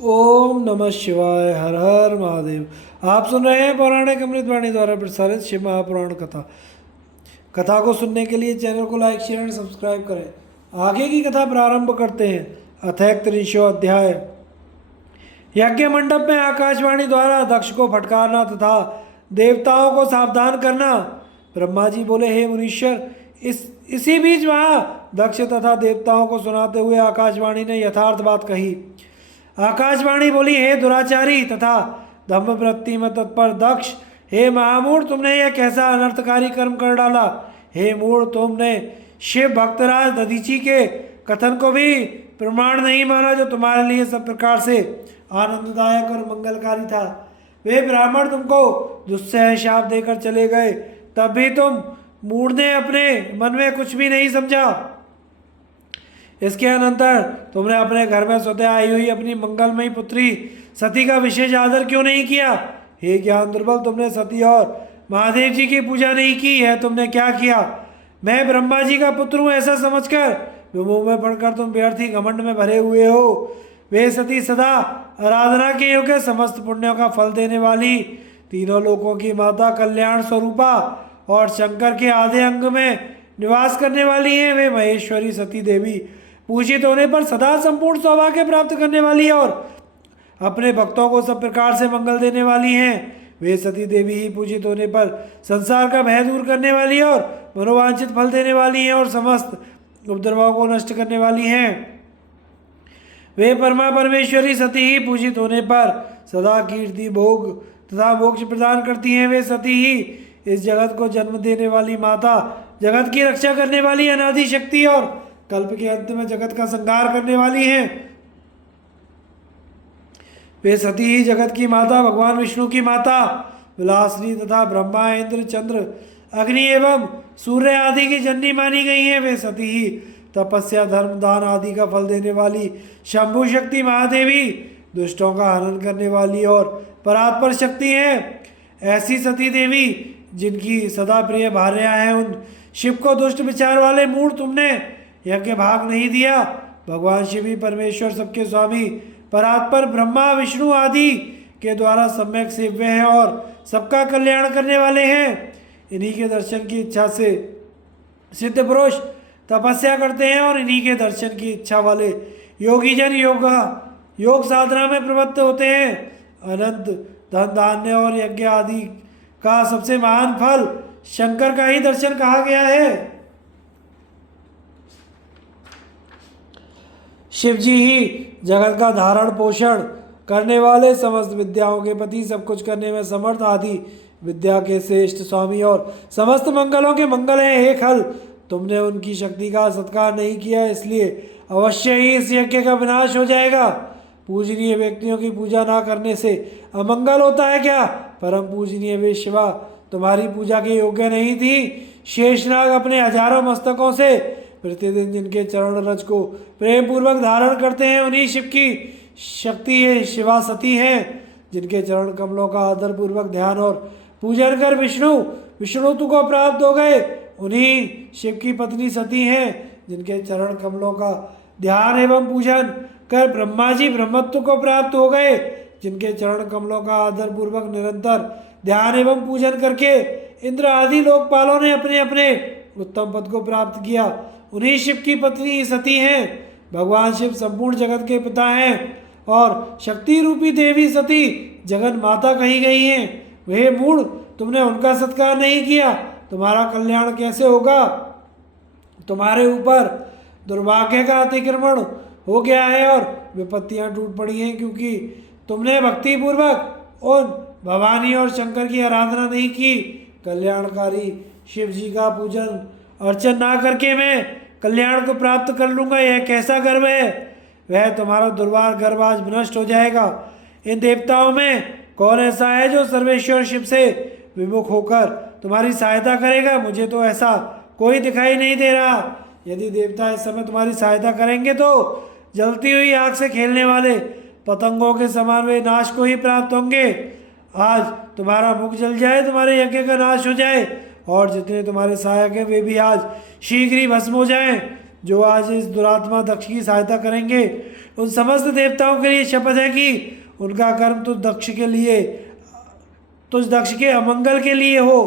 ओम नमः शिवाय। हर हर महादेव। आप सुन रहे हैं पौराणिक अमृतवाणी द्वारा प्रसारित शिव महापुराण कथा। कथा को सुनने के लिए चैनल को लाइक शेयर एंड सब्सक्राइब करें। आगे की कथा प्रारंभ करते हैं। अथैक त्रिशो अध्याय। यज्ञ मंडप में आकाशवाणी द्वारा दक्ष को फटकारना तथा देवताओं को सावधान करना। ब्रह्मा जी बोले, हे मुनीश्वर, इसी बीच वहाँ दक्ष तथा देवताओं को सुनाते हुए आकाशवाणी ने यथार्थ बात कही। आकाशवाणी बोली, हे दुराचारी तथा धम्मवृत्ति में तत्पर दक्ष, हे महामूढ़, तुमने यह कैसा अनर्थकारी कर्म कर डाला। हे मूढ़, तुमने शिव भक्तराज दधीची के कथन को भी प्रमाण नहीं माना, जो तुम्हारे लिए सब प्रकार से आनंददायक और मंगलकारी था। वे ब्राह्मण तुमको दुस्सह शाप देकर चले गए, तब भी तुम मूढ़ ने अपने मन में कुछ भी नहीं समझा। इसके अनंतर तुमने अपने घर में स्वतः आई हुई अपनी मंगलमयी पुत्री सती का विशेष आदर क्यों नहीं किया। हे ज्ञान दुर्बल, तुमने सती और महादेव जी की पूजा नहीं की है। तुमने क्या किया। मैं ब्रह्मा जी का पुत्र हूँ ऐसा समझकर विमोह में पढ़कर तुम व्यर्थी घमंड में भरे हुए हो। वे सती सदा आराधना के योग्य समस्त पुण्यों का फल देने वाली, तीनों लोकों की माता, कल्याण स्वरूपा और शंकर के आधे अंग में निवास करने वाली हैं। वे महेश्वरी सती देवी पूजित होने पर सदा संपूर्ण सौभाग्य प्राप्त करने वाली है और अपने भक्तों को सब प्रकार से मंगल देने वाली हैं। वे सती देवी ही पूजित होने पर संसार का भय दूर करने वाली है और मनोवांछित फल देने वाली हैं और समस्त उपद्रवों को नष्ट करने वाली हैं। वे परमा परमेश्वरी सती ही पूजित होने पर सदा कीर्ति, भोग तथा मोक्ष प्रदान करती हैं। वे सती ही इस जगत को जन्म देने वाली माता, जगत की रक्षा करने वाली अनादि शक्ति और कल्प के अंत में जगत का संहार करने वाली हैं। वे सती ही जगत की माता, भगवान विष्णु की माता, विलासिनी तथा ब्रह्मा, इंद्र, चंद्र, अग्नि एवं सूर्य आदि की जननी मानी गई हैं। वे सती ही तपस्या, धर्म, दान आदि का फल देने वाली शंभु शक्ति महादेवी, दुष्टों का हनन करने वाली और परात्पर शक्ति है। ऐसी सती देवी जिनकी सदा प्रिय भार्या है, उन शिव को दुष्ट विचार वाले मूढ़ तुमने यज्ञ भाग नहीं दिया। भगवान शिव ही परमेश्वर, सबके स्वामी, परात्पर ब्रह्मा, विष्णु आदि के द्वारा सम्यक सेव्य हैं और सबका कल्याण करने वाले हैं। इन्हीं के दर्शन की इच्छा से सिद्ध पुरुष तपस्या करते हैं और इन्हीं के दर्शन की इच्छा वाले योगी जन योग साधना में प्रवृत्त होते हैं। अनंत धन धान्य और यज्ञ आदि का सबसे महान फल शंकर का ही दर्शन कहा गया है। शिव जी ही जगत का धारण पोषण करने वाले, समस्त विद्याओं के पति, सब कुछ करने में समर्थ, आदि विद्या के श्रेष्ठ स्वामी और समस्त मंगलों के मंगल हैं। हे खल, तुमने उनकी शक्ति का सत्कार नहीं किया, इसलिए अवश्य ही इस यज्ञ का विनाश हो जाएगा। पूजनीय व्यक्तियों की पूजा ना करने से अमंगल होता है क्या। परम पूजनीय वे शिवा तुम्हारी पूजा के योग्य नहीं थी। शेषनाग अपने हजारों मस्तकों से प्रतिदिन जिनके चरण रज को प्रेम पूर्वक धारण करते हैं, उन्हीं शिव की शक्ति है शिवा सती हैं। जिनके चरण कमलों का आदर पूर्वक ध्यान और पूजन कर विष्णु को प्राप्त हो गए, उन्हीं शिव की पत्नी सती हैं। जिनके चरण कमलों का ध्यान एवं पूजन कर ब्रह्मा जी ब्रह्मत्व को प्राप्त हो गए, जिनके चरण कमलों का आदर पूर्वक निरंतर ध्यान एवं पूजन करके इंद्र आदि लोकपालों ने अपने अपने उत्तम पद को प्राप्त किया, उन्हीं शिव की पत्नी सती हैं। भगवान शिव संपूर्ण जगत के पिता हैं और शक्ति रूपी देवी सती जगन माता कही गई हैं। वे मूढ़, तुमने उनका सत्कार नहीं किया, तुम्हारा कल्याण कैसे होगा। तुम्हारे ऊपर दुर्भाग्य का अतिक्रमण हो गया है और विपत्तियां टूट पड़ी हैं, क्योंकि तुमने भक्ति पूर्वक उन भवानी और शंकर की आराधना नहीं की। कल्याणकारी शिव जी का पूजन अर्चन ना करके मैं कल्याण को प्राप्त कर लूँगा, यह कैसा गर्व है। वह तुम्हारा दुर्वार गर्व आज विनष्ट हो जाएगा। इन देवताओं में कौन ऐसा है जो सर्वेश्वर शिव से विमुख होकर तुम्हारी सहायता करेगा। मुझे तो ऐसा कोई दिखाई नहीं दे रहा। यदि देवता इस समय तुम्हारी सहायता करेंगे तो जलती हुई आग से खेलने वाले पतंगों के समान वे नाश को ही प्राप्त होंगे। आज तुम्हारा मुख जल जाए, तुम्हारे यज्ञ का नाश हो जाए और जितने तुम्हारे सहायक हैं वे भी आज शीघ्र ही भस्म हो जाएं। जो आज इस दुरात्मा दक्ष की सहायता करेंगे, उन समस्त देवताओं के लिए शपथ है कि उनका कर्म तुझ दक्ष के अमंगल के लिए हो।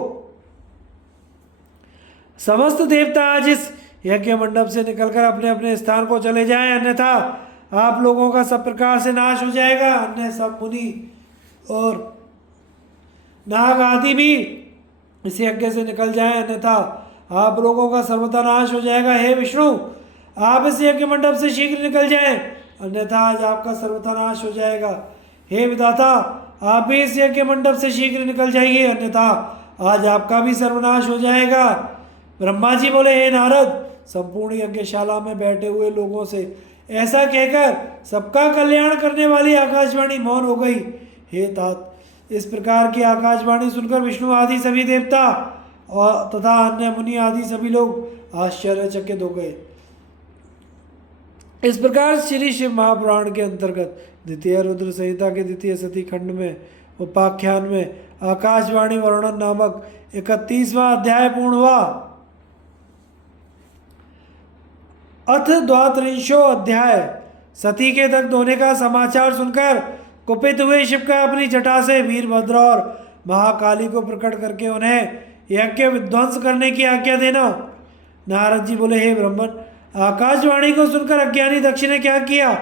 समस्त देवता आज इस यज्ञ मंडप से निकलकर अपने अपने स्थान को चले जाएं, अन्यथा आप लोगों का सब प्रकार से नाश हो जाएगा। अन्य सब मुनि और नाग आदि भी इस यज्ञ से निकल जाएं, अन्यथा आप लोगों का सर्वथा नाश हो जाएगा। हे विष्णु, आप इस यज्ञ मंडप से शीघ्र निकल जाएं, अन्यथा आज आपका सर्वथा नाश हो जाएगा। हे विधाता, आप भी इस यज्ञ मंडप से शीघ्र निकल जाइए, अन्यथा आज आपका भी सर्वनाश हो जाएगा। ब्रह्मा जी बोले, हे नारद, संपूर्ण यज्ञशाला में बैठे हुए लोगों से ऐसा कहकर सबका कल्याण करने वाली आकाशवाणी मौन हो गई। हे तात, इस प्रकार की आकाशवाणी सुनकर विष्णु आदि सभी देवता और तथा अन्य मुनि आदि सभी लोग आश्चर्यचकित हो गए। इस प्रकार श्री शिव महापुराण के अंतर्गत द्वितीय रुद्र संहिता के द्वितीय सती खंड में उपाख्यान में आकाशवाणी वर्णन नामक 31वां अध्याय पूर्ण हुआ। अथ द्वात्रिंशो अध्याय। सती के दग्ध होने का समाचार सुनकर कुपित हुए शिव का अपनी जटा से वीरभद्र और महाकाली को प्रकट करके उन्हें यज्ञ विध्वंस करने की आज्ञा देना। नारद जी बोले, हे ब्राह्मण, आकाशवाणी को सुनकर अज्ञानी दक्ष ने क्या किया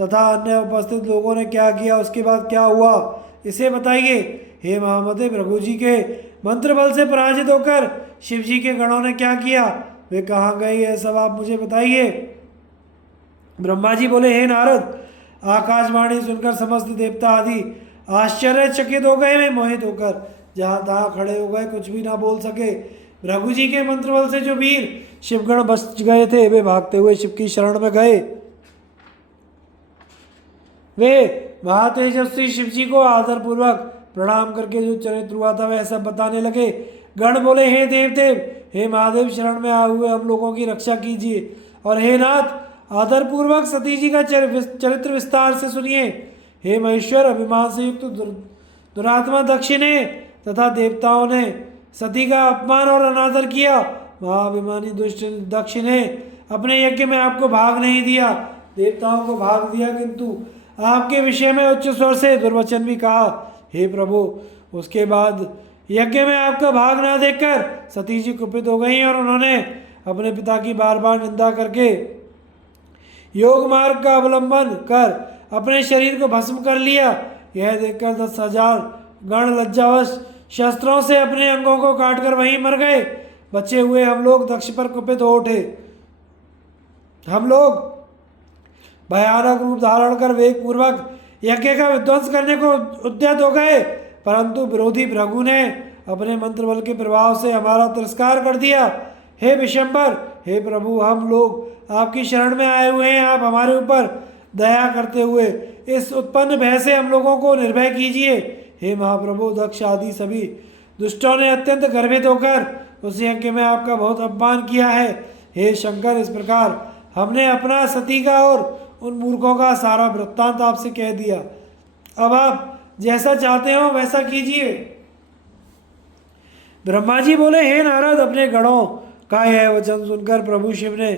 तथा अन्य उपस्थित लोगों ने क्या किया, उसके बाद क्या हुआ, इसे बताइए। हे महामते, भृगु जी के मंत्र बल से पराजित होकर शिव जी के गणों ने क्या किया, वे कहाँ गए, ये सब आप मुझे बताइए। ब्रह्मा जी बोले, हे नारद, आकाशवाणी सुनकर समस्त देवता आदि आश्चर्यचकित हो गए। वे मोहित होकर जहाँ तहाँ खड़े हो गए, कुछ भी ना बोल सके। भृगु जी के मंत्र बल से जो वीर शिवगण बच गए थे, वे भागते हुए शिव की शरण में गए। वे महातेजस्वी शिव जी को आदरपूर्वक प्रणाम करके जो चरित्र हुआ था वह सब बताने लगे। गण बोले, हे देवदेव, हे महादेव, शरण में आए हुए हम लोगों की रक्षा कीजिए, और हे नाथ, आदरपूर्वक सती जी का चरित्र विस्तार से सुनिए। हे महेश्वर, अभिमान से युक्त दुरात्मा दक्ष ने तथा देवताओं ने सती का अपमान और अनादर किया। महाभिमानी दुष्ट दक्ष ने अपने यज्ञ में आपको भाग नहीं दिया, देवताओं को भाग दिया, किंतु आपके विषय में उच्च स्वर से दुर्वचन भी कहा। हे प्रभु, उसके बाद यज्ञ में आपका भाग ना देखकर सती जी कुपित हो गई और उन्होंने अपने पिता की बार बार निंदा करके योग मार्ग का अवलंबन कर अपने शरीर को भस्म कर लिया। यह देखकर 10,000 गण लज्जावश शस्त्रों से अपने अंगों को काटकर वहीं मर गए। बचे हुए हम लोग दक्ष पर कुपित हो उठे। हम लोग भयानक रूप धारण कर वेग पूर्वक यज्ञ का विध्वंस करने को उद्यत हो गए, परंतु विरोधी भृगु ने अपने मंत्र बल के प्रभाव से हमारा तिरस्कार कर दिया। हे विशंबर, हे प्रभु, हम लोग आपकी शरण में आए हुए हैं, आप हमारे ऊपर दया करते हुए इस उत्पन्न भय से हम लोगों को निर्भय कीजिए। हे महाप्रभु, दक्ष आदि सभी दुष्टों ने अत्यंत गर्वित होकर उस यज्ञ में आपका बहुत अपमान किया है। हे शंकर, इस प्रकार हमने अपना सती का और उन मूर्खों का सारा वृत्तांत आपसे कह दिया। अब आप जैसा चाहते हो वैसा कीजिए। ब्रह्मा जी बोले, हे नारद, अपने गणों का यह वचन सुनकर प्रभु शिव ने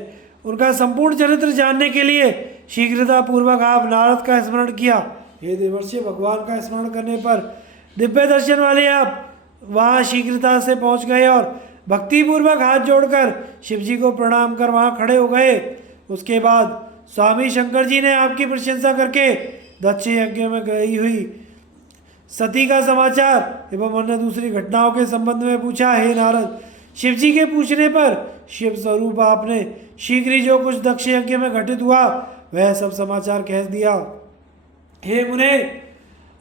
उनका संपूर्ण चरित्र जानने के लिए शीघ्रता पूर्वक आप नारद का स्मरण किया। हे देवर्षि, भगवान का स्मरण करने पर दिव्य दर्शन वाले आप वहाँ शीघ्रता से पहुँच गए और भक्तिपूर्वक हाथ जोड़कर शिव जी को प्रणाम कर वहाँ खड़े हो गए। उसके बाद स्वामी शंकर जी ने आपकी प्रशंसा करके दक्ष यज्ञ में गई हुई सती का समाचार एवं अन्य दूसरी घटनाओं के संबंध में पूछा। हे नारद, शिव जी के पूछने पर शिव स्वरूप आपने शीघ्र ही जो कुछ दक्ष यज्ञ में घटित हुआ वह सब समाचार कह दिया। हे मुने,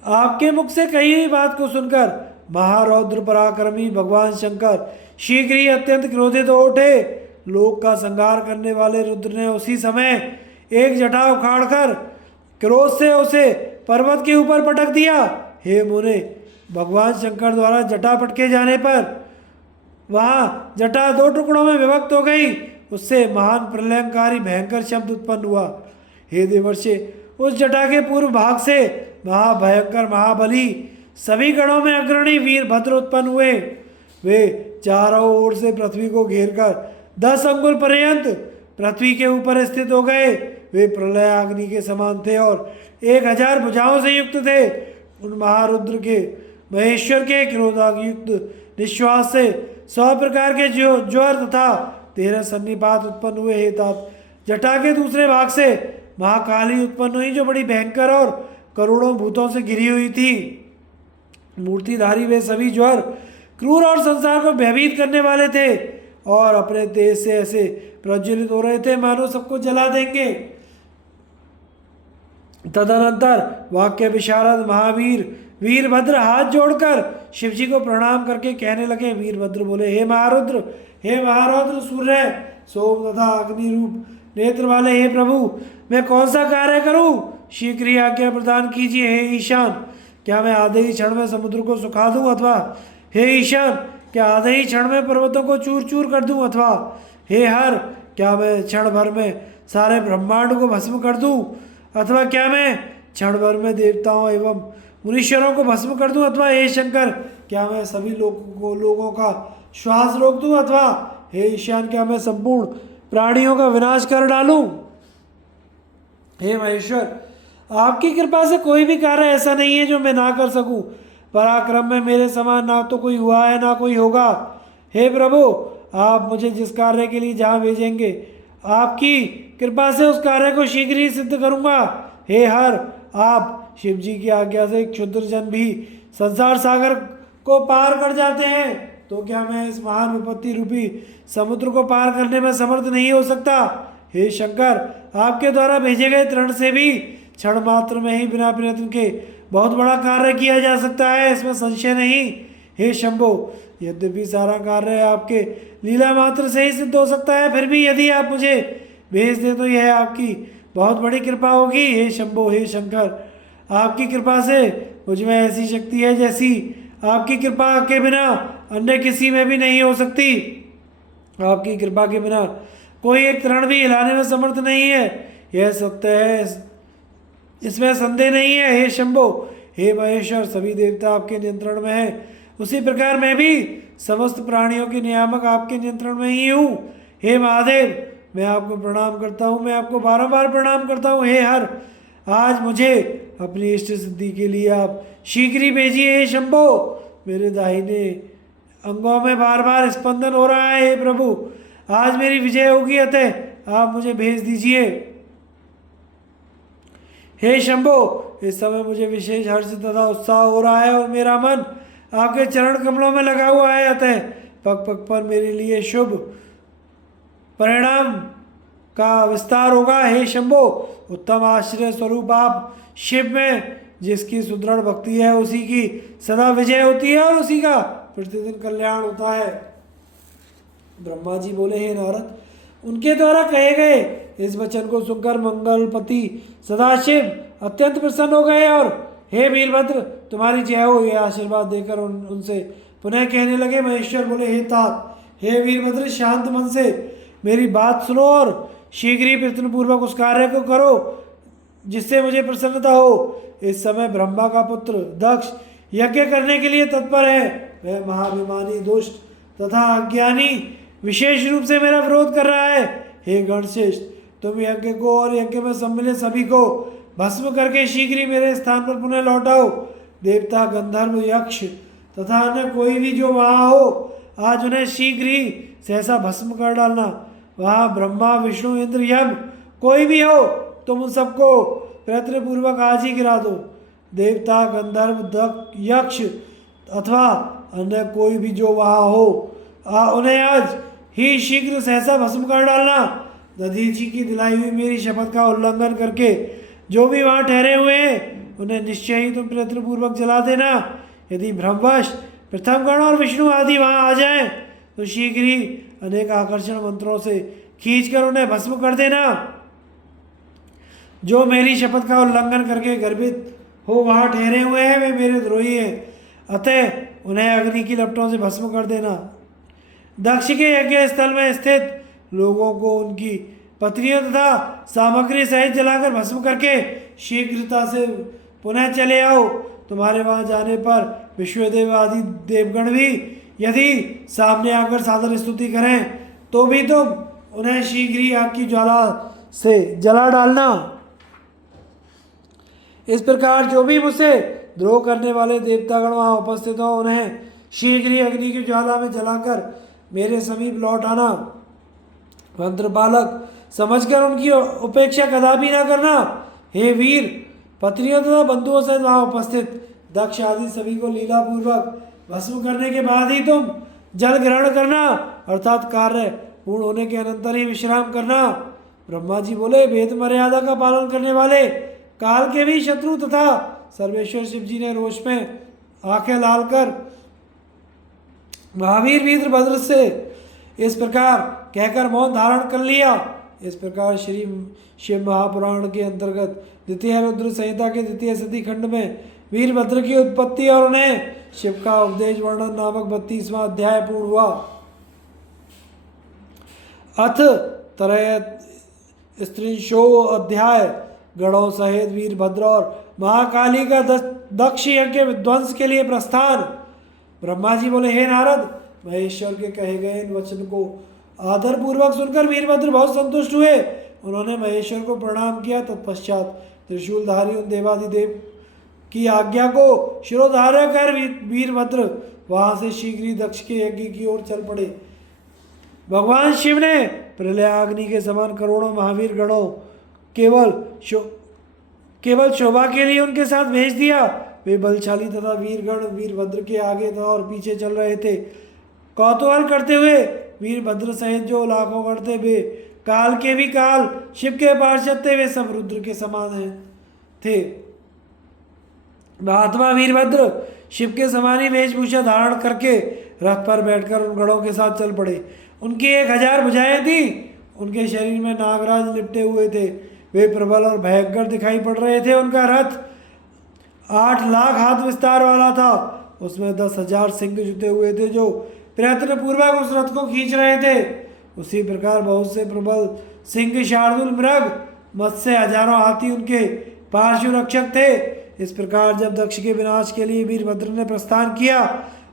आपके मुख से कही हुई बात को सुनकर महारौद्र पराक्रमी भगवान शंकर शीघ्र ही अत्यंत क्रोधित हो उठे। लोक का संहार करने वाले रुद्र ने उसी समय एक जटा उखाड़कर क्रोध से उसे पर्वत के ऊपर पटक दिया। हे मुने, भगवान शंकर द्वारा जटा पटके जाने पर वहाँ जटा 2 टुकड़ों में विभक्त हो गई। उससे महान प्रलयंकारी भयंकर शब्द उत्पन्न हुआ। हे देवर्षि, उस जटा के पूर्व भाग से महाभयंकर महाबली सभी गणों में अग्रणी वीरभद्र उत्पन्न हुए। वे चारों ओर से पृथ्वी को घेरकर 10 अंगुल पर्यंत पृथ्वी के ऊपर स्थित हो गए। वे प्रलय अग्नि के समान थे और 1000 भुजाओं से युक्त थे। उन महारुद्र के महेश्वर के क्रोधायुक्त निश्वास से 100 प्रकार के ज्वर तथा 13 सन्निपात उत्पन्न हुए। हे तात, जटा के दूसरे भाग से महाकाली उत्पन्न हुई, जो बड़ी भयंकर और करोड़ों भूतों से घिरी हुई थी। मूर्तिधारी वे सभी ज्वर क्रूर और संसार को भयभीत करने वाले थे और अपने तेज से ऐसे प्रज्वलित हो रहे थे मानो सबको जला देंगे। तदनंतर वाक्य विशारद महावीर वीरभद्र हाथ जोड़कर शिवजी को प्रणाम करके कहने लगे। वीरभद्र बोले, हे महारुद्र सूर्य सोम तथा अग्नि रूप नेत्र वाले हे प्रभु, मैं कौन सा कार्य करूं? शीघ्र ही आज्ञा प्रदान कीजिए। हे ईशान, क्या मैं आधे ही क्षण में समुद्र को सुखा दूं? अथवा हे ईशान, क्या आधे ही क्षण में पर्वतों को चूर चूर कर दूं? अथवा हे हर, क्या मैं क्षण भर में सारे ब्रह्मांड को भस्म कर दूं? अथवा क्या मैं क्षण भर में देवताओं एवं मुनीश्वरों को भस्म कर दूं? अथवा हे शंकर, क्या मैं सभी लोगों का श्वास रोक दूं? अथवा हे ईशान, क्या मैं संपूर्ण प्राणियों का विनाश कर डालूं? हे महेश्वर, आपकी कृपा से कोई भी कार्य ऐसा नहीं है जो मैं ना कर सकूं। पराक्रम में मेरे समान ना तो कोई हुआ है ना कोई होगा। हे प्रभु, आप मुझे जिस कार्य के लिए जहाँ भेजेंगे, आपकी कृपा से उस कार्य को शीघ्र ही सिद्ध करूँगा। हे हर, आप शिव जी की आज्ञा से क्षुद्र जन भी संसार सागर को पार कर जाते हैं, तो क्या मैं इस महान विपत्ति रूपी समुद्र को पार करने में समर्थ नहीं हो सकता? हे शंकर, आपके द्वारा भेजे गए तृण से भी क्षण मात्र में ही बिना प्रयत्न के बहुत बड़ा कार्य किया जा सकता है, इसमें संशय नहीं। हे शंभो, यद्यपि सारा कार्य आपके लीला मात्र से ही सिद्ध हो सकता है, फिर भी यदि आप मुझे भेज दें तो यह आपकी बहुत बड़ी कृपा होगी। हे शंभो, हे शंकर, आपकी कृपा से मुझ में ऐसी शक्ति है जैसी आपकी कृपा के बिना अन्य किसी में भी नहीं हो सकती। आपकी कृपा के बिना कोई एक तृण भी हिलाने में समर्थ नहीं है, यह सत्य है, इसमें संदेह नहीं है। हे शंभो, हे महेश्वर, सभी देवता आपके नियंत्रण में हैं, उसी प्रकार मैं भी समस्त प्राणियों के नियामक आपके नियंत्रण में ही हूँ। हे महादेव, मैं आपको प्रणाम करता हूँ, मैं आपको बारंबार प्रणाम करता हूँ। हे हर, आज मुझे अपनी इष्ट सिद्धि के लिए आप शीघ्र ही भेजिए। हे शंभो, मेरे दाहिने अंगों में बार बार स्पंदन हो रहा है। हे प्रभु, आज मेरी विजय होगी, अतः आप मुझे भेज दीजिए। हे शंभो, इस समय मुझे विशेष हर्ष तथा उत्साह हो रहा है और मेरा मन आपके चरण कमलों में लगा हुआ है, अतः पग पग पर मेरे लिए शुभ परिणाम का विस्तार होगा। हे शंभो, उत्तम आश्रय स्वरूप आप शिव में जिसकी सुदृढ़ भक्ति है, उसी की सदा विजय होती है और उसी का प्रतिदिन कल्याण होता है। ब्रह्मा जी बोले, हे नारद, उनके द्वारा कहे गए इस वचन को सुनकर मंगलपति सदाशिव अत्यंत प्रसन्न हो गए और हे वीरभद्र, तुम्हारी जय हो, यह आशीर्वाद देकर उनसे पुनः कहने लगे। महेश्वर बोले, हे तात, हे वीरभद्र, शांत मन से मेरी बात सुनो और शीघ्र ही प्रयत्नपूर्वक उस कार्य को करो जिससे मुझे प्रसन्नता हो। इस समय ब्रह्मा का पुत्र दक्ष यज्ञ करने के लिए तत्पर है। वह महाभिमानी, दुष्ट तथा अज्ञानी विशेष रूप से मेरा विरोध कर रहा है। हे गणश्रेष्ठ, तुम यज्ञ को और यज्ञ में सम्मिलित सभी को भस्म करके शीघ्र ही मेरे स्थान पर पुनः लौटाओ। देवता, गंधर्व, यक्ष तथा अन्य कोई भी जो वहाँ हो, आज उन्हें शीघ्र ही सहसा भस्म कर डालना। वहाँ ब्रह्मा, विष्णु, इंद्र, यम कोई भी हो, तुम उन सबको प्रयत्नपूर्वक आज ही गिरा दो। देवता, गंधर्व, यक्ष अथवा अन्य कोई भी जो वहाँ हो, उन्हें आज ही शीघ्र सहसा भस्म कर डालना। दधीची की दिलाई हुई मेरी शपथ का उल्लंघन करके जो भी वहाँ ठहरे हुए हैं, उन्हें निश्चय ही तुम प्रयत्नपूर्वक जला देना। यदि भ्रमवश प्रथम गण और विष्णु आदि वहाँ आ जाएं, तो शीघ्र ही अनेक आकर्षण मंत्रों से खींचकर उन्हें भस्म कर देना। जो मेरी शपथ का उल्लंघन करके गर्भित हो वहाँ ठहरे हुए हैं, वे मेरे द्रोही हैं, अतः उन्हें अग्नि की लपटों से भस्म कर देना। दक्ष के यज्ञ स्थल में स्थित लोगों को उनकी पत्नियों तथा सामग्री सहित जलाकर भस्म करके शीघ्रता से पुनः चले आओ। तुम्हारे वहाँ जाने पर विश्वदेव आदि देवगण भी यदि सामने आकर सादर स्तुति करें, तो भी तुम उन्हें शीघ्र ही आग की ज्वाला से जला डालना। इस प्रकार जो भी मुझसे द्रोह करने वाले देवतागण वहां उपस्थित हो उन्हें शीघ्र ही अग्नि की ज्वाला में जलाकर मेरे समीप लौट आना। मंत्रपालक समझकर उनकी उपेक्षा कदापि न करना। हे वीर, पत्नियों तथा बंधुओं सहित वहां उपस्थित दक्ष आदि सभी को लीला पूर्वक भस्म करने के बाद ही तुम जल ग्रहण करना, अर्थात कार्य पूर्ण होने के अनंतर ही विश्राम करना। ब्रह्मा जी बोले, वेद मर्यादा का पालन करने वाले काल के भी शत्रु तथा सर्वेश्वर शिव जी ने रोष में आंखें लाल कर महावीर वीरभद्र से इस प्रकार कहकर मौन धारण कर लिया। इस प्रकार श्री शिव महापुराण के अंतर्गत द्वितीय रुद्र संहिता के द्वितीय सती खंड में वीरभद्र की उत्पत्ति और उन्हें शिव का उपदेश वर्णन नामक 32वां अध्याय पूर्ण हुआ। अथ त्रय स्त्रिंशो अध्याय गणों सहित वीरभद्र और महाकाली का दक्ष यज्ञ विध्वंस के लिए प्रस्थान। ब्रह्मा जी बोले, हे नारद, महेश्वर के कहे गए इन वचन को आदर पूर्वक सुनकर वीरभद्र बहुत संतुष्ट हुए। उन्होंने महेश्वर को प्रणाम किया। तत्पश्चात त्रिशूलधारी उन देवाधिदेव की आज्ञा को शिरोधार्य कर वीरभद्र वहां से शीघ्र ही दक्ष के यज्ञ की ओर चल पड़े। भगवान शिव ने प्रलयाग्नि के समान करोड़ों महावीर गणों केवल शोभा के लिए उनके साथ भेज दिया। वे बलशाली तथा वीरगण वीरभद्र के आगे तथा और पीछे चल रहे थे। कौतूहल करते हुए वीरभद्र सहित जो लाखों गण थे वे काल के भी काल, शिव के पार्षद थे, वे सब रुद्र के समान थे। महात्मा वीरभद्र शिव के समान ही वेशभूषा धारण करके रथ पर बैठकर उन गणों के साथ चल पड़े। उनकी 1000 भुजाएं थी। उनके शरीर में नागराज लिपटे हुए थे। वे प्रबल और भयंकर दिखाई पड़ रहे थे। उनका रथ 8 लाख हाथ विस्तार वाला था। उसमें 10,000 सिंह जुटे हुए थे जो प्रयत्न पूर्वक उस रथ को खींच रहे थे। उसी प्रकार बहुत से प्रबल सिंह, शार्दूल मृग, मत्स्य, हजारों हाथी उनके पार्श्व रक्षक थे। इस प्रकार जब दक्ष के विनाश के लिए वीरभद्र ने प्रस्थान किया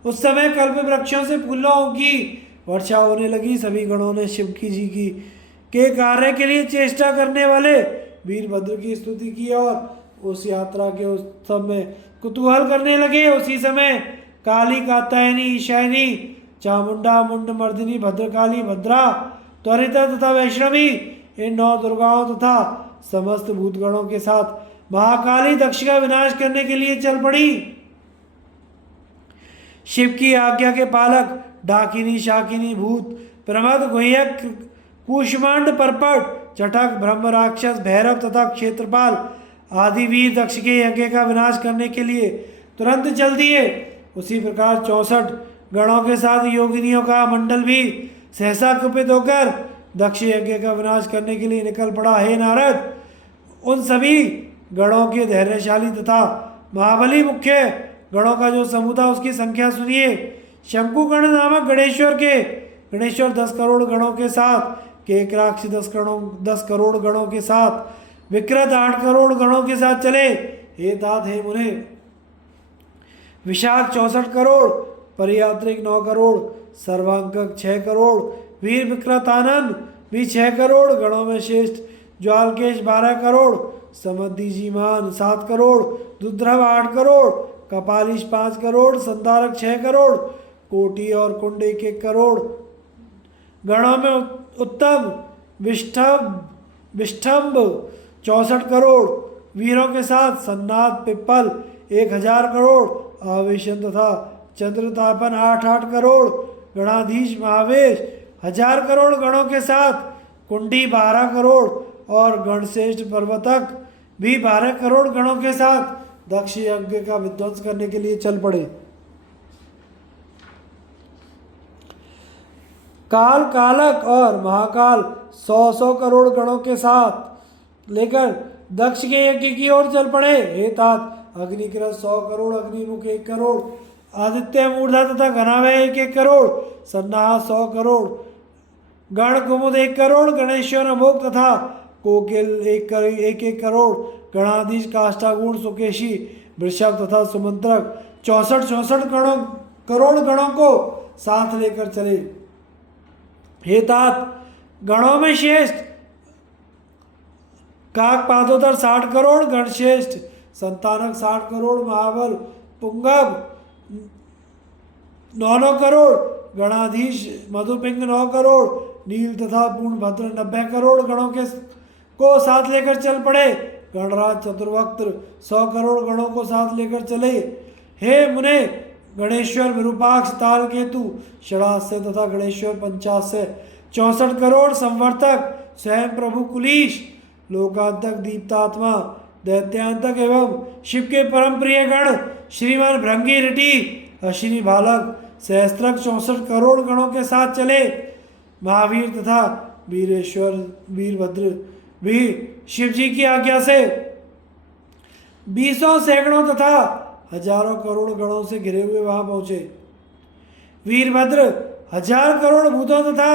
उस समय कल्प वृक्षों से फूलों की वर्षा होने लगी। सभी गणों ने शिव की जी की के कार्य के लिए चेष्टा करने वाले वीरभद्र की स्तुति की और उस यात्रा के उस समय कुतूहल करने लगे। उसी समय काली, कात्यायनी, ईशानी, चामुंडा, मुंड मर्दिनी, भद्रकाली, भद्रा, त्वरिता तथा वैष्णवी इन 9 दुर्गाओं तथा समस्त भूतगणों के साथ महाकाली दक्ष का विनाश करने के लिए चल पड़ी। शिव की आज्ञा के पालक डाकिनी, शाकिनी, भूत, प्रमद, गुह्यक, कूष्मांड, परपट, चटक, ब्रह्म, राक्षस, भैरव तथा क्षेत्रपाल आदि वीर दक्ष के यज्ञ का विनाश करने के लिए तुरंत चल दिए। उसी प्रकार 64 गणों के साथ योगिनियों का मंडल भी सहसा कुपित होकर दक्ष यज्ञ का विनाश करने के लिए निकल पड़ा। हे नारद, उन सभी गणों के धैर्यशाली तथा महाबली मुख्य गणों का जो समूह था उसकी संख्या सुनिए। शंकुगण नामक गणेश्वर 10 करोड़ गणों के साथ, केकराक्ष 10 करोड़ गणों के साथ, विक्रत 8 करोड़ गणों के साथ चले। हे तात, हे मुने, विशाख 64 करोड़, परियात्रिक 9 करोड़, सर्वांकक 6 करोड़, वीर विक्रतानंद भी 6 करोड़, गणों में श्रेष्ठ ज्वालकेश 12 करोड़, समदीजीमान 7 करोड़, दुद्रव 8 करोड़, कपालिश 5 करोड़, संधारक 6 करोड़, कोटि और कुंड 1 करोड़, गणों में उत्तम विष्ठम्भ 64 करोड़, वीरों के साथ सन्नाथ पिप्पल 1000 करोड़, आवेशन तथा चंद्रतापन 8 करोड़, गणाधीश महावेश 1000 करोड़ गणों के साथ, कुंडी 12 करोड़ और गणश्रेष्ठ पर्वतक भी 12 करोड़ गणों के साथ दक्ष यज्ञ का विध्वंस करने के लिए चल पड़े। काल, कालक और महाकाल 100 करोड़ गणों के साथ लेकर दक्ष के यज्ञ की ओर चल पड़े। हे तात, अग्निकृत 100 करोड़, अग्निमुख 1 करोड़, आदित्य मूर्धा तथा घनावय 1 करोड़, सन्नाहा 100 करोड़, गण कुमुद 1 करोड़, गणेश्वर अमोक तथा कोकिल 1 करोड़, गणाधीश काष्ठागुण, सुकेशी, वृषभ तथा सुमंत्रक 64 करोड़ गणों को साथ लेकर चले। हे तात, गणों में श्रेष्ठ काक पादोदर 60 करोड़, गणश्रेष्ठ संतानक 60 करोड़, महाबल पुंगव 9 करोड़, गणाधीश मधुपिंग 9 करोड़, नील तथा पूर्णभद्र 90 करोड़ गणों के को साथ लेकर चल पड़े। गणराज चतुर्वक्त्र 100 करोड़ गणों को साथ लेकर चले। हे मुने, गणेश्वर विरूपाक्ष ताल केतु षडास्य तथा गणेश्वर पंचास्य 64 करोड़, संवर्तक स्वयं प्रभु कुलीश लोकांतक दीप्तात्मा दैत्यांतक एवं शिव के परम प्रिय गण श्रीमान भृंगी ऋटि अश्विनी बालक सहस्त्रक 64 करोड़ गणों के साथ चले। महावीर तथा वीरेश्वर वीरभद्र भी शिव जी की आज्ञा से 20 सैकड़ों तथा हजारों करोड़ गणों से घिरे हुए वहां पहुंचे। वीरभद्र 1000 करोड़ भूतों तथा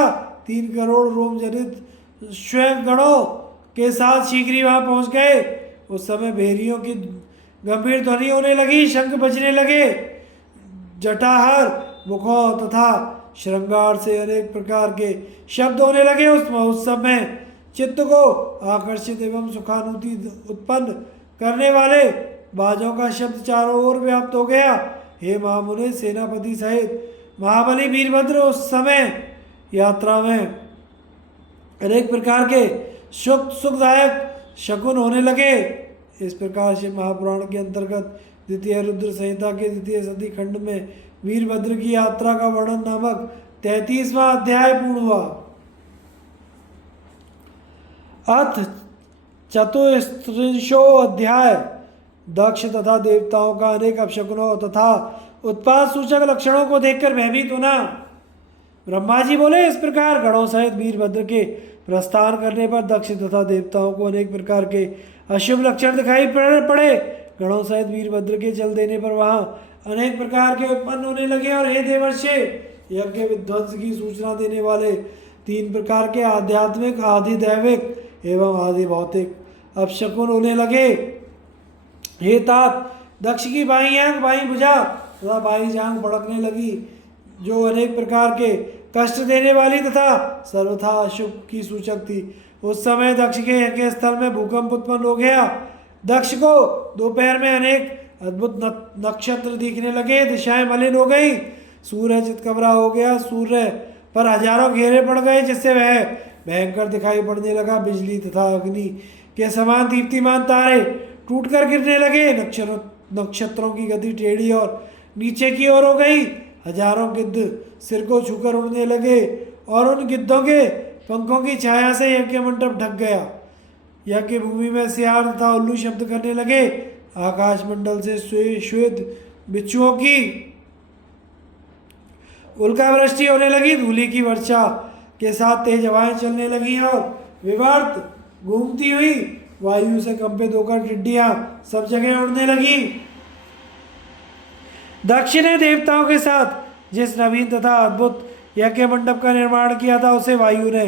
3 करोड़ रोम जनित स्वयं गणों के साथ शीघ्र ही वहां पहुंच गए। उस समय भेरियों की गंभीर ध्वनि होने लगी, शंख बजने लगे, जटाहर मुखों तथा श्रृंगार से अनेक प्रकार के शब्द होने लगे। उस समय चित्त को आकर्षित एवं सुखानुभूति उत्पन्न करने वाले बाजों का शब्द चारों ओर व्याप्त हो गया। हे महामुने, सेनापति सहित महाबली वीरभद्र उस समय यात्रा में अनेक प्रकार के सुखदायक शकुन होने लगे। इस प्रकार से महापुराण के अंतर्गत द्वितीय रुद्र संहिता के द्वितीय सदी खंड में वीरभद्र की यात्रा का वर्णन नामक 33वां अध्याय पूर्ण हुआ। अथ चतुस्त्रिंशो अध्याय दक्ष तथा देवताओं का अनेक अपशकुनों तथा उत्पाद सूचक लक्षणों को देखकर भयभीत होना। ब्रह्मा जी बोले, इस प्रकार गणों सहित वीरभद्र के प्रस्थान करने पर दक्ष तथा देवताओं को अनेक प्रकार के अशुभ लक्षण दिखाई पड़े। गणों सहित वीरभद्र के चल देने पर वहां अनेक प्रकार के उत्पन्न होने लगे। और हे देवर्षे, यज्ञ विध्वंस की सूचना देने वाले 3 प्रकार के आध्यात्मिक, आदि दैविक एवं आदि भौतिक अपशकुन होने लगे। हे तात, दक्ष की बाई आंख, बाई भुजा तथा बाई जांघ भड़कने लगी, जो अनेक प्रकार के कष्ट देने वाली तथा सर्वथा अशुभ की सूचक थी। उस समय दक्ष के यज्ञ स्थल में भूकंप उत्पन्न हो गया। दक्ष को दोपहर में अनेक अद्भुत नक्षत्र दिखने लगे, दिशाएं मलिन हो गई, सूर्य चितकबरा हो गया, सूर्य पर हजारों घेरे पड़ गए, जिससे वह भयंकर दिखाई पड़ने लगा। बिजली तथा अग्नि के समान दीप्तिमान तारे टूटकर गिरने लगे। नक्षत्रों की गति टेढ़ी और नीचे की ओर हो गई। हजारों गिद्ध सिर को छूकर उड़ने लगे और उन गिद्धों के पंखों की छाया से यज्ञ मंडप ढक गया। यज्ञ भूमि में सियार तथा उल्लू शब्द करने लगे। आकाश मंडल से श्वेत बिच्छुओं की उल्कावृष्टि होने लगी। धूलि की वर्षा के साथ तेज हवाएं चलने लगी और विवर्त घूमती हुई वायु से कंपित होकर टिड्डियां सब जगह उड़ने लगी। दक्ष ने देवताओं के साथ जिस नवीन तथा अद्भुत यज्ञ मंडप का निर्माण किया था, उसे वायु ने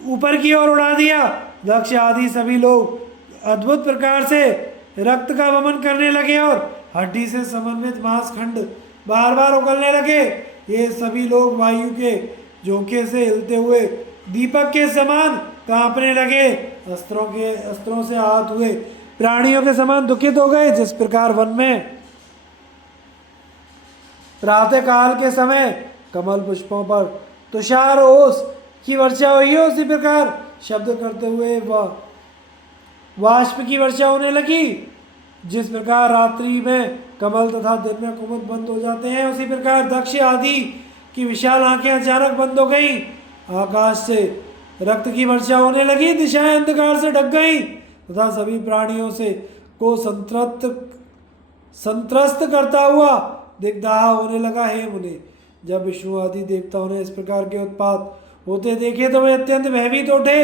ऊपर की ओर उड़ा दिया। दक्ष आदि सभी लोग अद्भुत प्रकार से रक्त का वमन करने लगे और हड्डी से समन्वित मांस खंड बार बार उगलने लगे। ये सभी लोग वायु के झोंके से हिलते हुए दीपक के समान कांपने लगे। अस्त्रों से आहत हुए प्राणियों के समान दुखित हो गए। जिस प्रकार वन में प्रातः काल के समय कमल पुष्पों पर तुषार ओस की वर्षा हुई है, उसी प्रकार शब्द करते हुए वाष्प की वर्षा होने लगी। जिस प्रकार रात्रि में कमल तथा दिन में कुमुद बंद हो जाते हैं, उसी प्रकार दक्ष आदि की विशाल आंखें अचानक बंद हो गई। आकाश से रक्त की वर्षा होने लगी, दिशाएं अंधकार से ढक गई तथा सभी प्राणियों से को संत्रस्त करता हुआ दिग्दाह होने लगा। हे मुने, जब विष्णु आदि देवताओं ने इस प्रकार के उत्पात होते देखे तो वे अत्यंत भयभीत उठे।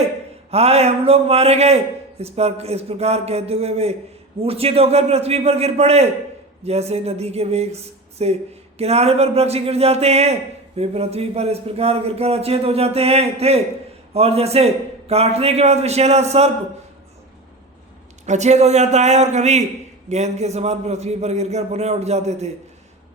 हाय, हम लोग मारे गए। इस प्रकार कहते हुए वे मूर्छित होकर पृथ्वी पर गिर पड़े। जैसे नदी के वेग से किनारे पर वृक्ष गिर जाते हैं, वे पृथ्वी पर इस प्रकार गिरकर अचेत हो जाते हैं थे। और जैसे काटने के बाद विषैला सर्प अचेत हो जाता है और कभी गेंद के समान पृथ्वी पर गिरकर पुनः उठ जाते थे,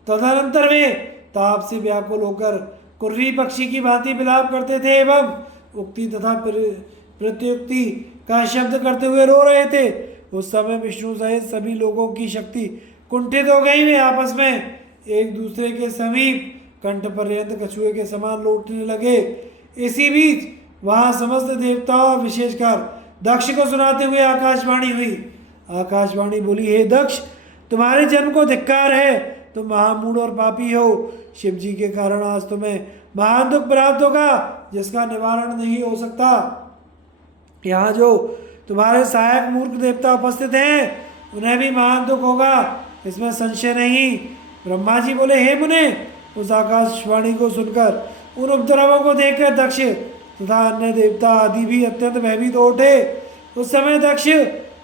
तदनंतर वे ताप से व्याकुल होकर कुर्री पक्षी की भांति विलाप करते थे एवं उक्ति तथा प्रत्युक्ति का शब्द करते हुए रो रहे थे। उस समय विष्णु सहित सभी लोगों की शक्ति कुंठित हो गई। वे आपस में एक दूसरे के समीप कंठ पर्यंत कछुए के समान लौटने लगे। इसी बीच वहां समस्त देवताओं विशेषकर दक्ष को सुनाते हुए आकाशवाणी हुई। आकाशवाणी बोली, हे दक्ष, तुम्हारे जन्म को धिक्कार है, तुम महामूढ़ और पापी हो। शिव जी के कारण आज तुम्हें महान दुख प्राप्त होगा जिसका निवारण नहीं हो सकता। यहाँ जो तुम्हारे सहायक मूर्ख देवता उपस्थित हैं उन्हें भी महान दुख होगा, इसमें संशय नहीं। ब्रह्मा जी बोले, हे मुने, उस आकाशवाणी को सुनकर, उन उपद्रवों को देखकर दक्ष तथा अन्य देवता आदि भी अत्यंत भयभीत हो उठे। उस समय दक्ष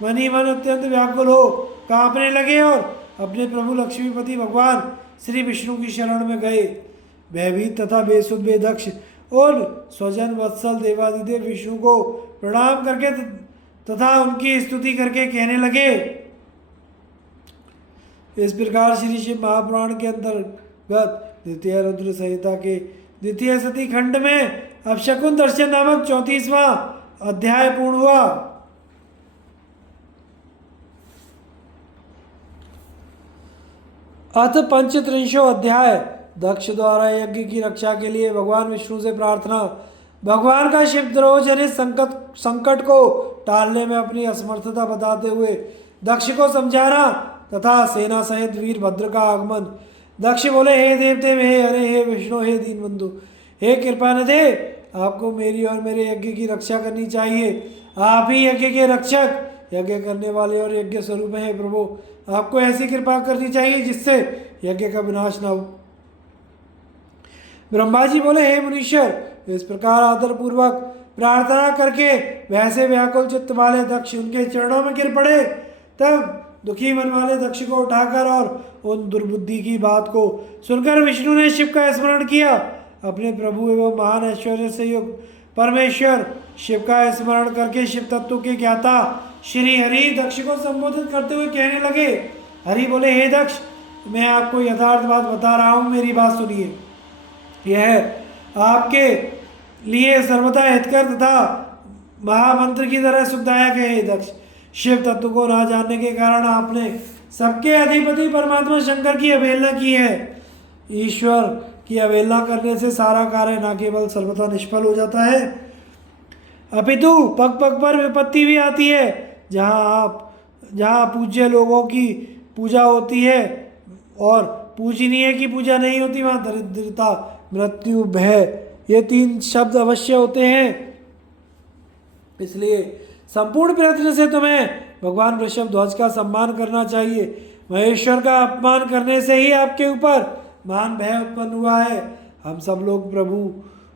मन ही मन अत्यंत व्याकुल हो कांपने लगे और अपने प्रभु लक्ष्मीपति भगवान श्री विष्णु की शरण में गए। भयभीत तथा बेसुध वे दक्ष और स्वजन वत्सल देवादिदेव विष्णु को प्रणाम करके तथा उनकी स्तुति करके कहने लगे। इस प्रकार श्री शिव महापुराण के अंतर्गत द्वितीय रुद्र संहिता के द्वितीय सती खंड में अपशकुन दर्शन नामक 34वां अध्याय पूर्ण हुआ। अथ पंचत्रिंशो अध्याय। दक्ष द्वारा यज्ञ की रक्षा के लिए भगवान विष्णु से प्रार्थना। भगवान का शिवद्रोह जनित संकट को टालने में अपनी असमर्थता बताते हुए दक्ष को समझाना तथा सेना सहित वीरभद्र का आगमन। दक्ष बोले, हे देवते, हे हरे, हे विष्णु, हे दीनबंधु, हे कृपानिधे, आपको मेरी और मेरे यज्ञ की रक्षा करनी चाहिए। आप ही यज्ञ के रक्षक, यज्ञ करने वाले और यज्ञ स्वरूप हैं। प्रभु, आपको ऐसी कृपा करनी चाहिए जिससे यज्ञ का विनाश न हो। ब्रह्मा जी बोले, हे मुनीश्वर, इस प्रकार आदर पूर्वक प्रार्थना करके वैसे व्याकुल चित्त वाले दक्ष उनके चरणों में गिर पड़े। तब दुखी मन वाले दक्ष को उठाकर और उन दुर्बुद्धि की बात को सुनकर विष्णु ने शिव का स्मरण किया। अपने प्रभु एवं महान ऐश्वर्य से युक्त परमेश्वर शिव का स्मरण करके शिव तत्व के ज्ञाता श्री हरि दक्ष को संबोधित करते हुए कहने लगे। हरि बोले, हे दक्ष, मैं आपको यथार्थ बात बता रहा हूँ, मेरी बात सुनिए। यह आपके लिए सर्वथा हितकर तथा महामंत्र की तरह सुखदायक है। हे दक्ष, शिव तत्व को ना जानने के कारण आपने सबके अधिपति परमात्मा शंकर की अवहेलना की है। ईश्वर की अवहेलना करने से सारा कार्य न केवल सर्वथा निष्फल हो जाता है, अपितु पग पग पर विपत्ति भी आती है। जहाँ पूज्य लोगों की पूजा होती है और पूजनीय की पूजा नहीं होती, वहाँ दरिद्रता, मृत्यु, भय, ये 3 शब्द अवश्य होते हैं। इसलिए संपूर्ण प्रयत्न से तुम्हें भगवान वृषभ ध्वज का सम्मान करना चाहिए। महेश्वर का अपमान करने से ही आपके ऊपर महान भय उत्पन्न हुआ है। हम सब लोग प्रभु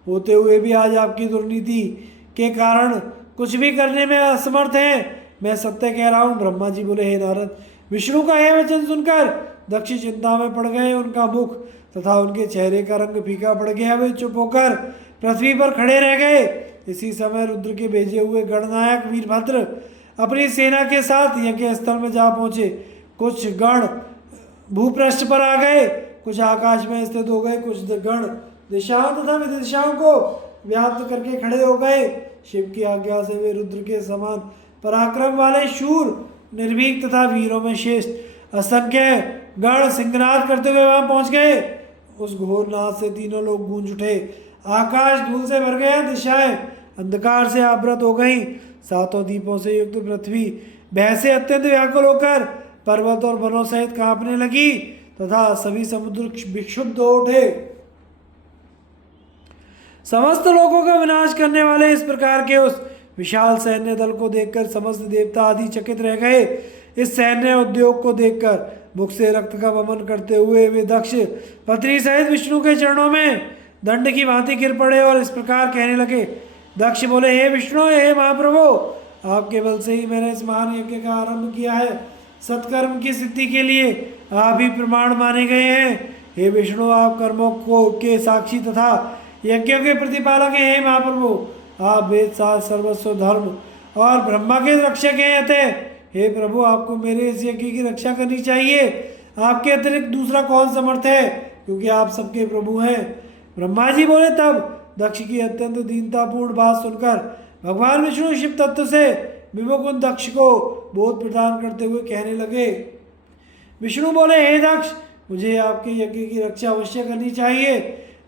होते हुए भी आज आपकी दुर्नीति के कारण कुछ भी करने में असमर्थ हैं। मैं सत्य कह रहा हूँ। ब्रह्मा जी बोले, हे नारद, विष्णु का यह वचन सुनकर दक्ष चिंता में पड़ गए। उनका मुख तथा उनके चेहरे का रंग फीका पड़ गया। वे चुप होकर पृथ्वी पर खड़े रह गए। इसी समय रुद्र के भेजे हुए गणनायक वीरभद्र अपनी सेना के साथ यज्ञ स्थल में जा पहुंचे। कुछ गण भूपृष्ठ पर आ गए, कुछ आकाश में स्थित हो गए, कुछ गण दिशाओं तथा विदिशाओं को व्याप्त करके खड़े हो गए। शिव की आज्ञा से वे रुद्र के समान पराक्रम वाले शूर, निर्भीक तथा वीरों में श्रेष्ठ असंख्य गण सिंहनाद करते हुए वहां पहुंच गए। उस घोर नाद से तीनों लोग गूंज उठे। आकाश धूल से भर गया, दिशाएं अंधकार से आवृत हो गई। 7 दीपों से युक्त पृथ्वी भय से अत्यंत व्याकुल होकर पर्वत और वनों सहित कांपने लगी तथा सभी समुद्र विक्षुब्ध हो उठे। समस्त लोगों का विनाश करने वाले इस प्रकार के उस विशाल सैन्य दल को देखकर समस्त देवता आदि चकित रह गए। इस सैन्य उद्योग को देखकर मुख से रक्त का वमन करते हुए वे दक्ष पत्नी सहित विष्णु के चरणों में दंड की भांति गिर पड़े और इस प्रकार कहने लगे। दक्ष बोले, हे विष्णु, हे महाप्रभु, आपके बल से ही मैंने इस महान यज्ञ का आरंभ किया है। सत्कर्म की सिद्धि के लिए आप ही प्रमाण माने गए हैं। हे विष्णु, आप कर्मों को के साक्षी तथा यज्ञों के प्रतिपालक हैं। हे महाप्रभु, आप वेद शास्त्र सर्वस्व धर्म और ब्रह्मा के रक्षक हैं। अतः हे प्रभु, आपको मेरे इस यज्ञ की रक्षा करनी चाहिए। आपके अतिरिक्त दूसरा कौन समर्थ है, क्योंकि आप सबके प्रभु हैं। ब्रह्मा जी बोले, तब दक्ष की अत्यंत दीनतापूर्ण बात सुनकर भगवान विष्णु शिव तत्व से विमुख उन दक्ष को बोध प्रदान करते हुए कहने लगे। विष्णु बोले, हे दक्ष, मुझे आपके यज्ञ की रक्षा अवश्य करनी चाहिए।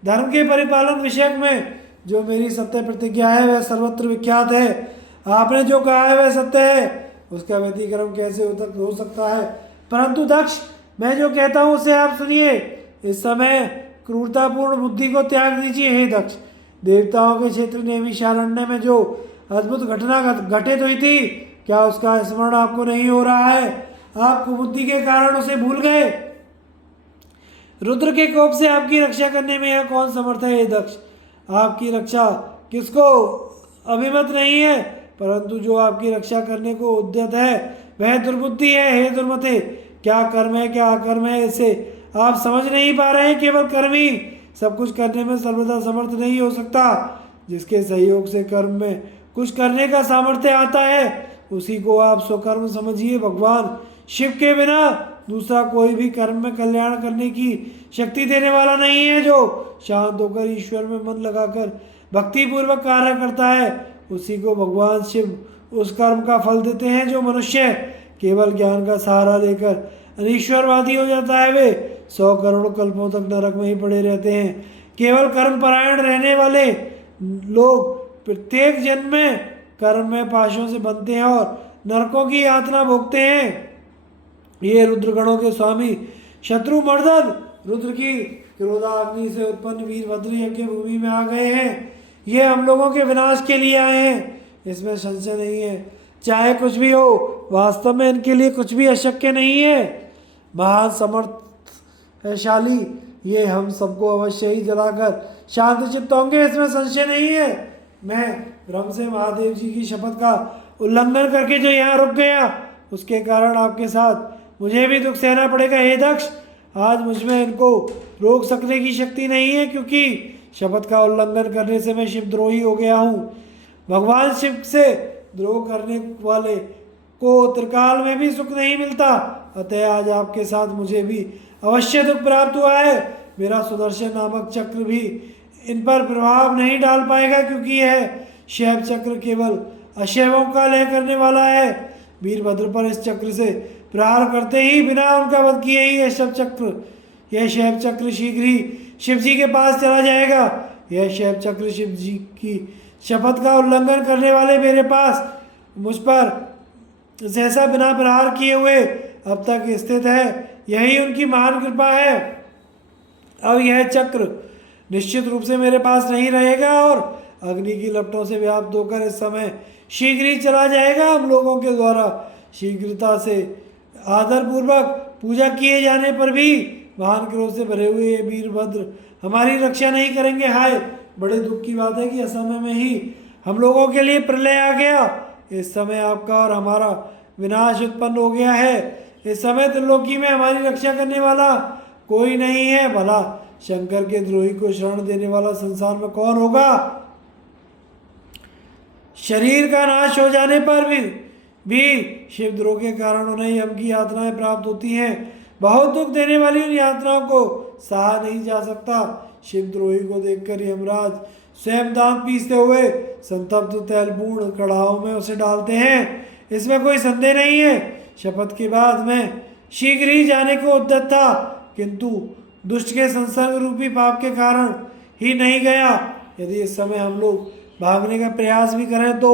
धर्म के परिपालन विषय में जो मेरी सत्य प्रतिज्ञा है वह सर्वत्र विख्यात है। आपने जो कहा है वह सत्य है, उसका व्यतिक्रम कैसे हो सकता है। परंतु दक्ष, मैं जो कहता हूँ उसे आप सुनिए। इस समय क्रूरतापूर्ण बुद्धि को त्याग दीजिए। हे दक्ष, देवताओं के क्षेत्र नैमिषारण्य में जो अद्भुत घटना घटित हुई थी, क्या उसका स्मरण आपको नहीं हो रहा है? आप कुबुद्धि के कारण उसे भूल गए। रुद्र के कोप से आपकी रक्षा करने में यह कौन समर्थ है? हे दक्ष, आपकी रक्षा किसको अभिमत नहीं है, परंतु जो आपकी रक्षा करने को उद्यत है वह दुर्बुद्धि है। हे दुर्मते, क्या कर्म है क्या अकर्म है, इसे आप समझ नहीं पा रहे हैं। केवल कर्म ही सब कुछ करने में सर्वदा समर्थ नहीं हो सकता। जिसके सहयोग से कर्म में कुछ करने का सामर्थ्य आता है, उसी को आप स्वकर्म समझिए। भगवान शिव के बिना दूसरा कोई भी कर्म में कल्याण करने की शक्ति देने वाला नहीं है। जो शांत होकर ईश्वर में मन लगाकर भक्ति पूर्वक कार्य करता है, उसी को भगवान शिव उस कर्म का फल देते हैं। जो मनुष्य केवल ज्ञान का सहारा लेकर अनीश्वरवादी हो जाता है, वे 100 करोड़ कल्पों तक नरक में ही पड़े रहते हैं। केवल कर्म परायण रहने वाले लोग प्रत्येक जन्म में कर्म में पाशों से बनते हैं और नरकों की यातना भोगते हैं। ये रुद्रगणों के स्वामी शत्रुमर्दन रुद्र की क्रोधाग्नि से उत्पन्न वीरभद्र यज्ञ भूमि में आ गए हैं। ये हम लोगों के विनाश के लिए आए हैं, इसमें संशय नहीं है। चाहे कुछ भी हो, वास्तव में इनके लिए कुछ भी अशक्य नहीं है। महान समर्थशाली ये हम सबको अवश्य ही जलाकर शांत चित्त होंगे, इसमें संशय नहीं है। मैं ब्रह्म से महादेव जी की शपथ का उल्लंघन करके जो यहाँ रुक गया, उसके कारण आपके साथ मुझे भी दुख सहना पड़ेगा। हे दक्ष, आज मुझमें इनको रोक सकने की शक्ति नहीं है, क्योंकि शपथ का उल्लंघन करने से मैं शिवद्रोही हो गया हूँ। भगवान शिव से द्रोह करने वाले को त्रिकाल में भी सुख नहीं मिलता, अतः आज आपके साथ मुझे भी अवश्य दुख प्राप्त हुआ है। मेरा सुदर्शन नामक चक्र भी इन पर प्रभाव नहीं डाल पाएगा, क्योंकि यह शैव चक्र केवल अशैवों का लय करने वाला है। वीरभद्र पर इस चक्र से प्रहार करते ही बिना उनका वध किए ही यह शैव चक्र शीघ्र ही शिव जी के पास चला जाएगा। यह शैव चक्र शिव जी की शपथ का उल्लंघन करने वाले मेरे पास मुझ पर सहसा बिना प्रहार किए हुए अब तक स्थित है, यही उनकी महान कृपा है। अब यह चक्र निश्चित रूप से मेरे पास नहीं रहेगा और अग्नि की लपटों से व्याप्त होकर इस समय शीघ्र ही चला जाएगा। हम लोगों के द्वारा शीघ्रता से आदरपूर्वक पूजा किए जाने पर भी महान क्रोध से भरे हुए ये वीरभद्र हमारी रक्षा नहीं करेंगे। हाय, बड़े दुख की बात है कि असमय में ही हम लोगों के लिए प्रलय आ गया। इस समय आपका और हमारा विनाश उत्पन्न हो गया है। इस समय त्रिलोकी में हमारी रक्षा करने वाला कोई नहीं है। भला शंकर के द्रोही को शरण देने वाला संसार में कौन होगा? शरीर का नाश हो जाने पर भी शिवद्रोह के कारण उन्हें यम की यातनाएं प्राप्त होती हैं। बहुत दुख देने वाली उन यातनाओं को सहा नहीं जा सकता। शिवद्रोही को देखकर यमराज स्वयं दांत पीसते हुए संतप्त तैलपूर्ण कड़ाहों में उसे डालते हैं, इसमें कोई संदेह नहीं है। शपथ के बाद मैं शीघ्र ही जाने को उद्यत था, किंतु दुष्ट के संसर्ग रूपी पाप के कारण ही नहीं गया। यदि इस समय हम लोग भागने का प्रयास भी करें तो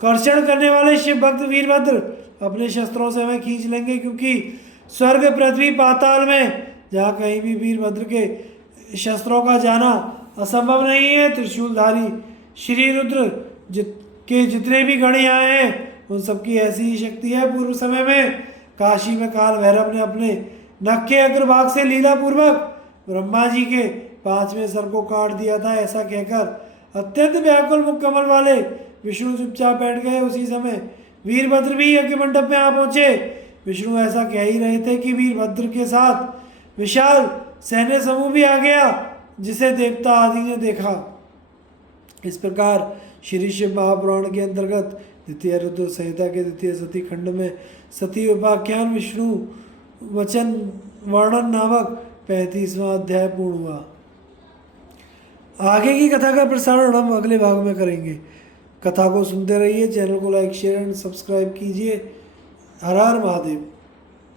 कर्षण करने वाले शिव भक्त वीरभद्र अपने शस्त्रों से हमें खींच लेंगे, क्योंकि स्वर्ग पृथ्वी पाताल में जहाँ कहीं भी वीरभद्र के शस्त्रों का जाना असंभव नहीं है। त्रिशूलधारी श्री रुद्र के जितने भी गण यहाँ हैं, उन सबकी ऐसी ही शक्ति है। पूर्व समय में काशी में काल भैरव ने अपने नख के अग्रभाग से लीला पूर्वक ब्रह्मा जी के 5वें सर को काट दिया था। ऐसा कहकर अत्यंत व्याकुल मुख कमल वाले विष्णु चुपचाप बैठ गए। उसी समय वीरभद्र भी यज्ञ मंडप में आ पहुंचे। विष्णु ऐसा कह ही रहे थे कि वीरभद्र के साथ विशाल सैन्य समूह भी आ गया, जिसे देवता आदि ने देखा। इस प्रकार श्री शिव महापुराण के अंतर्गत द्वितीय रुद्र संहिता के द्वितीय सती खंड में सती उपाख्यान विष्णु वचन वर्णन नामक 35वां अध्याय पूर्ण हुआ। आगे की कथा का प्रसारण हम अगले भाग में करेंगे। कथा को सुनते रहिए, चैनल को लाइक शेयर एंड सब्सक्राइब कीजिए। हर हर महादेव।